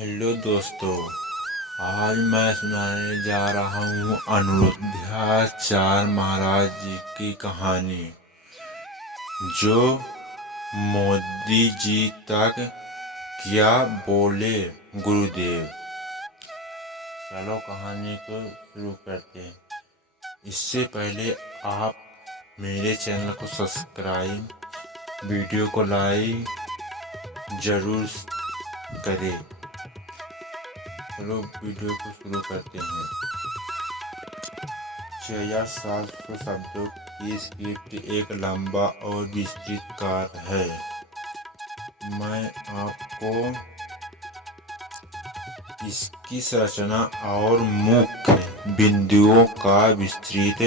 Hello दोस्तों, आज मैं सुनाने जा रहा हूँ अनिरुद्धाचार्य महाराज जी की कहानी, जो मोदी जी तक क्या बोले गुरुदेव। चलो कहानी को शुरू करते हैं। इससे पहले आप मेरे चैनल को सब्सक्राइब, वीडियो को लाइक जरूर करें। चलो वीडियो को शुरू करते हैं। 6700 शब्दों की स्क्रिप्ट एक लंबा और विस्तृत कार्य है। मैं आपको इसकी संरचना और मुख्य बिंदुओं का विस्तृत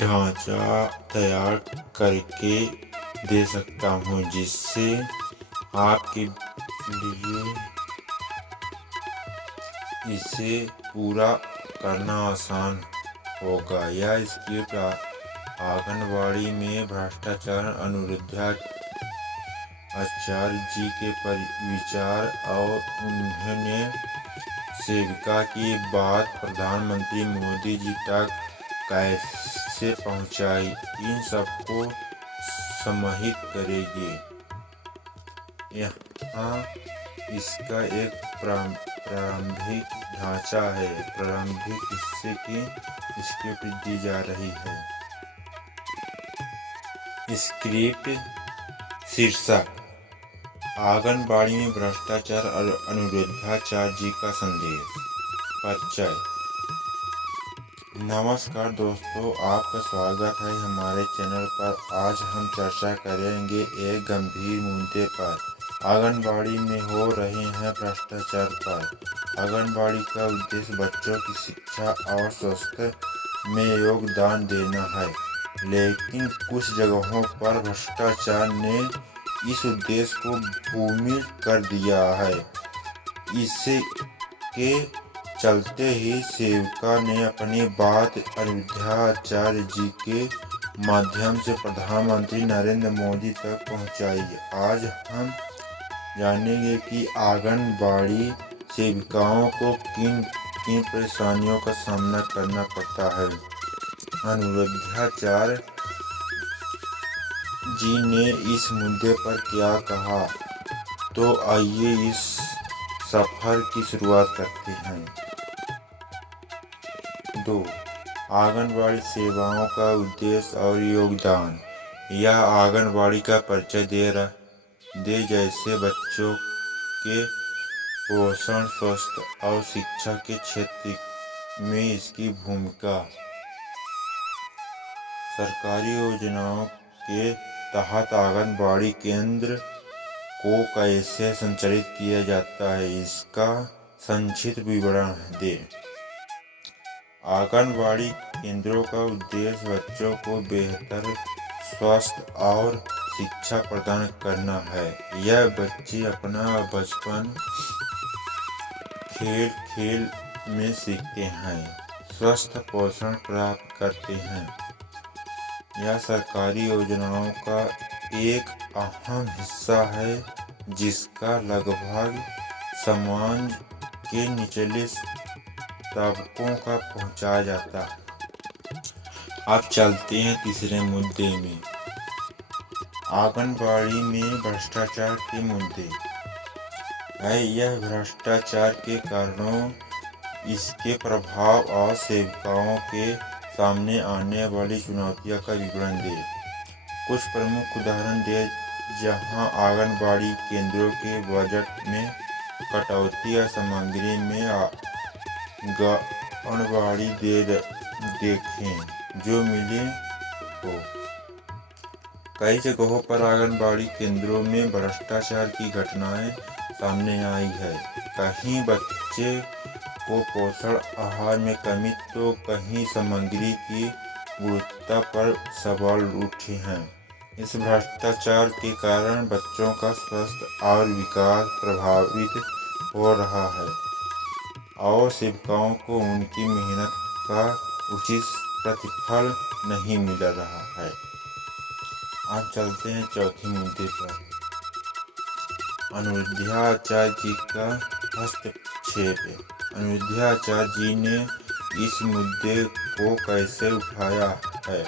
ढांचा तैयार करके दे सकता हूँ, जिससे आपके लिए इसे पूरा करना आसान होगा। यह स्क्रिप्ट आंगनबाड़ी में भ्रष्टाचार, अनिरुद्धाचार्य जी के विचार और उन्होंने सेविका की बात प्रधानमंत्री मोदी जी तक कैसे पहुंचाई, इन सबको समाहित करेगी। यहाँ इसका एक प्रारंभिक ढांचा है। प्रारंभिक हिस्से की स्क्रिप्ट दी जा रही है। स्क्रिप्ट शीर्षक: आंगनबाड़ी में भ्रष्टाचार और अनिरुद्धाचार्य जी का संदेश। परिचय। नमस्कार दोस्तों, आपका स्वागत है हमारे चैनल पर। आज हम चर्चा करेंगे एक गंभीर मुद्दे पर, आंगनबाड़ी में हो रहे हैं भ्रष्टाचार पर। आंगनबाड़ी का उद्देश्य बच्चों की शिक्षा और स्वास्थ्य में योगदान देना है, लेकिन कुछ जगहों पर भ्रष्टाचार ने इस उद्देश्य को भूमिगत कर दिया है। इसके चलते ही सेविका ने अपनी बात अनिरुद्धाचार्य जी के माध्यम से प्रधानमंत्री नरेंद्र मोदी तक पहुंचाई। आज हम जानेंगे कि आंगनबाड़ी सेविकाओं को किन किन परेशानियों का सामना करना पड़ता है। अनिरुद्धाचार्य जी ने इस मुद्दे पर क्या कहा, तो आइए इस सफर की शुरुआत करते हैं। 2. आंगनबाड़ी सेवाओं का उद्देश्य और योगदान। यह आंगनबाड़ी का परिचय दे जैसे बच्चों के पोषण, स्वास्थ्य और शिक्षा के क्षेत्र में इसकी भूमिका। सरकारी योजनाओं के तहत आंगनबाड़ी केंद्र को कैसे संचालित किया जाता है, इसका संक्षिप्त विवरण दें। आंगनबाड़ी केंद्रों का उद्देश्य बच्चों को बेहतर स्वास्थ्य और शिक्षा प्रदान करना है। यह बच्चे अपना बचपन खेल खेल में सीखते हैं, स्वस्थ पोषण प्राप्त करते हैं। यह सरकारी योजनाओं का एक अहम हिस्सा है, जिसका लगभग समाज के निचले तबकों का पहुंचाया जाता है। अब चलते हैं तीसरे मुद्दे में, आंगनबाड़ी में भ्रष्टाचार के मुद्दे। यह भ्रष्टाचार के कारणों, इसके प्रभाव और सेविकाओं के सामने आने वाली चुनौतियों का विवरण दें। कुछ प्रमुख उदाहरण दें जहां आंगनबाड़ी केंद्रों के बजट में कटौती या सामग्री में आंगनबाड़ी देखें जो मिले हो। कई जगहों पर आंगनबाड़ी केंद्रों में भ्रष्टाचार की घटनाएं सामने आई है। कहीं बच्चे को पोषण आहार में कमी, तो कहीं सामग्री की गुणवत्ता पर सवाल उठे हैं। इस भ्रष्टाचार के कारण बच्चों का स्वास्थ्य और विकास प्रभावित हो रहा है और सेविकाओं को उनकी मेहनत का उचित प्रतिफल नहीं मिल रहा है। अब चलते हैं चौथे मुद्दे पर, अनुरुद्धाचार्य जी का हस्तक्षेप। अनुरुद्धाचार्य जी ने इस मुद्दे को कैसे उठाया है,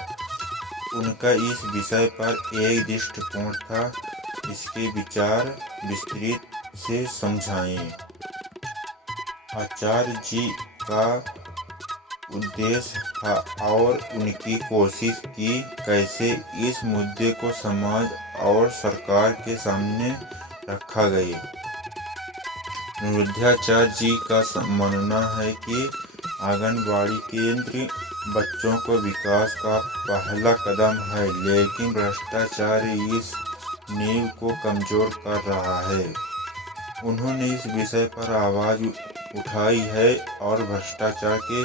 उनका इस विषय पर एक दृष्टिकोण था। इसके विचार विस्तृत से समझाएं। आचार्य जी का उद्देश्य था और उनकी कोशिश की कैसे इस मुद्दे को समाज और सरकार के सामने रखा गया। अनुरुद्धाचार्य जी का मानना है कि आंगनबाड़ी केंद्र बच्चों को विकास का पहला कदम है, लेकिन भ्रष्टाचार इस नींव को कमजोर कर रहा है। उन्होंने इस विषय पर आवाज उठाई है और भ्रष्टाचार के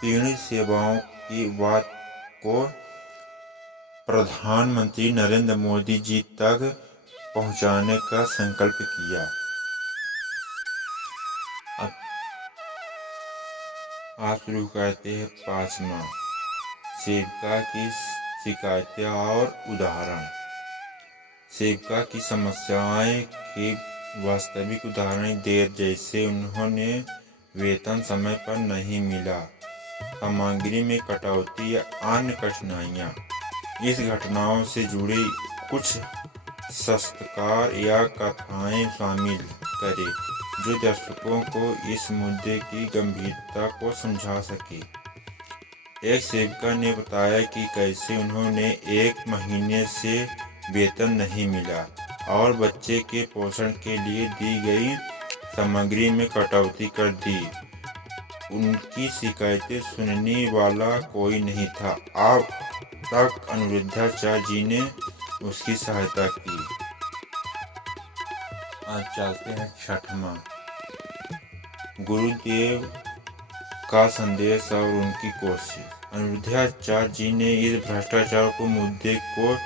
पीड़ित सेवाओं की बात को प्रधानमंत्री नरेंद्र मोदी जी तक पहुंचाने का संकल्प किया। आप शुरू करते हैं 5वां, सेविका की शिकायतें और उदाहरण। सेविका की समस्याएं के वास्तविक उदाहरण देर जैसे उन्होंने वेतन समय पर नहीं मिला, सामग्री में कटौती या अन्य कठिनाइयाँ। इस घटनाओं से जुड़ी कुछ साक्षात्कार या कथाएं शामिल करें जो दर्शकों को इस मुद्दे की गंभीरता को समझा सके। एक सेविका ने बताया कि कैसे उन्होंने 1 महीने से वेतन नहीं मिला और बच्चे के पोषण के लिए दी गई सामग्री में कटौती कर दी। उनकी शिकायतें सुनने वाला कोई नहीं था। अब तक अनुरुद्धाचार्य जी ने उसकी सहायता की। आज चलते हैं 6वां, गुरुदेव का संदेश और उनकी कोशिश। अनुरुद्धाचार्य जी ने इस भ्रष्टाचार को मुद्दे को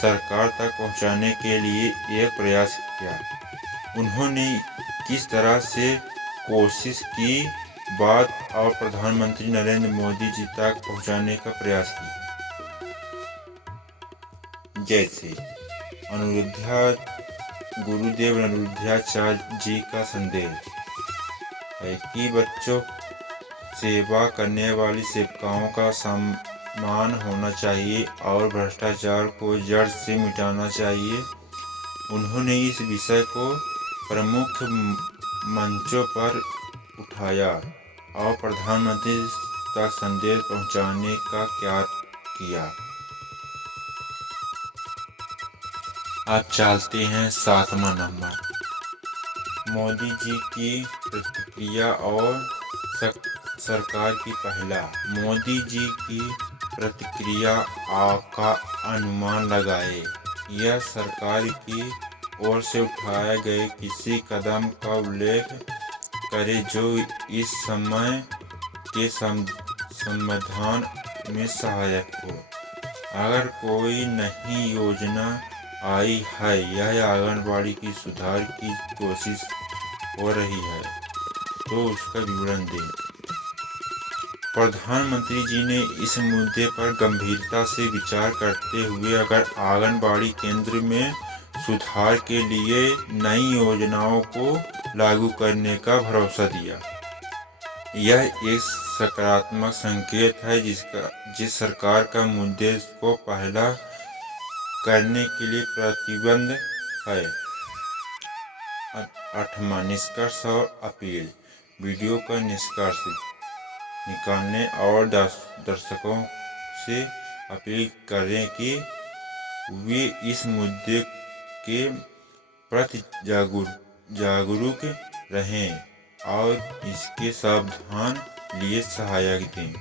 सरकार तक पहुंचाने के लिए एक प्रयास किया। उन्होंने किस तरह से कोशिश की बात और प्रधानमंत्री नरेंद्र मोदी जी तक पहुंचाने का प्रयास किया। जैसे गुरुदेव अनुरुद्धाचार्य जी का संदेश है कि बच्चों सेवा करने वाली सेविकाओं का सम्मान होना चाहिए और भ्रष्टाचार को जड़ से मिटाना चाहिए। उन्होंने इस विषय को प्रमुख मंचों पर उठाया और प्रधानमंत्री तक संदेश पहुंचाने का क्या किया। अब चलते हैं 7वां नंबर, मोदी जी की प्रतिक्रिया और सरकार की पहला। मोदी जी की प्रतिक्रिया का अनुमान लगाए। यह सरकार की ओर से उठाए गए किसी कदम का उल्लेख करे जो इस समय के समाधान में सहायक हो। अगर कोई नई योजना आई है या आंगनबाड़ी की सुधार की कोशिश हो रही है तो उसका विवरण दें। प्रधानमंत्री जी ने इस मुद्दे पर गंभीरता से विचार करते हुए अगर आंगनबाड़ी केंद्र में सुधार के लिए नई योजनाओं को लागू करने का भरोसा दिया। यह एक सकारात्मक संकेत है जिस सरकार का मुद्दे को पहला करने के लिए प्रतिबद्ध है। 8वां, निष्कर्ष और अपील। वीडियो का निष्कर्ष निकालने और दर्शकों से अपील करें कि वे इस मुद्दे के प्रति जागरूक रहें और इसके सावधान लिए सहायता दें।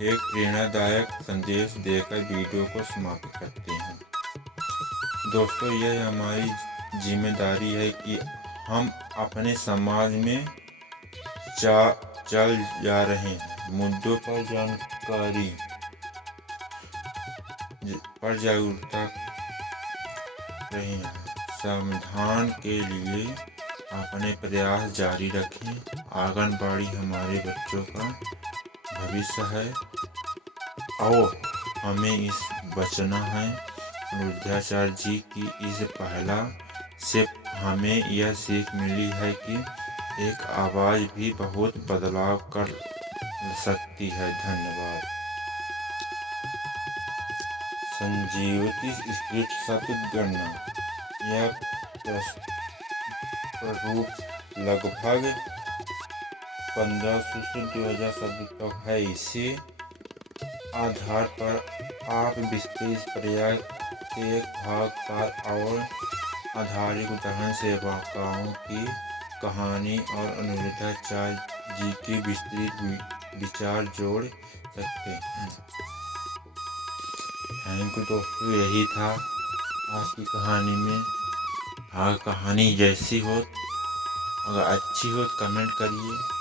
एक प्रेरणादायक संदेश देकर वीडियो को समाप्त करते हैं। दोस्तों, यह हमारी जिम्मेदारी है कि हम अपने समाज में चल जा रहे मुद्दों पर जानकारी पर जागरूकता रहे। समाधान के लिए अपने प्रयास जारी रखें। आंगनबाड़ी हमारे बच्चों का भविष्य है और हमें इस बचना है। अनुरुद्धाचार्य जी की इस पहला से हमें यह सीख मिली है कि एक आवाज़ भी बहुत बदलाव कर सकती है। धन्यवाद। संजीवनी स्क्रिप्ट शब्द गणना। यह प्रारूप लगभग 1500 से 2000 शब्द तक है। इसे आधार पर आप विस्तृत प्रयास के एक भाग पर और आधारित उदाहरण से वाक्यों की कहानी और अनुराधाचार्य जी के विस्तृत विचार जोड़ सकते हैं। थैंक यू दोस्तों, यही था आज की कहानी में। अगर कहानी जैसी हो, अगर अच्छी हो तो कमेंट करिए,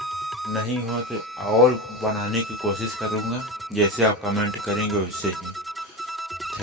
नहीं हो तो और बनाने की कोशिश करूँगा। जैसे आप कमेंट करेंगे वैसे ही।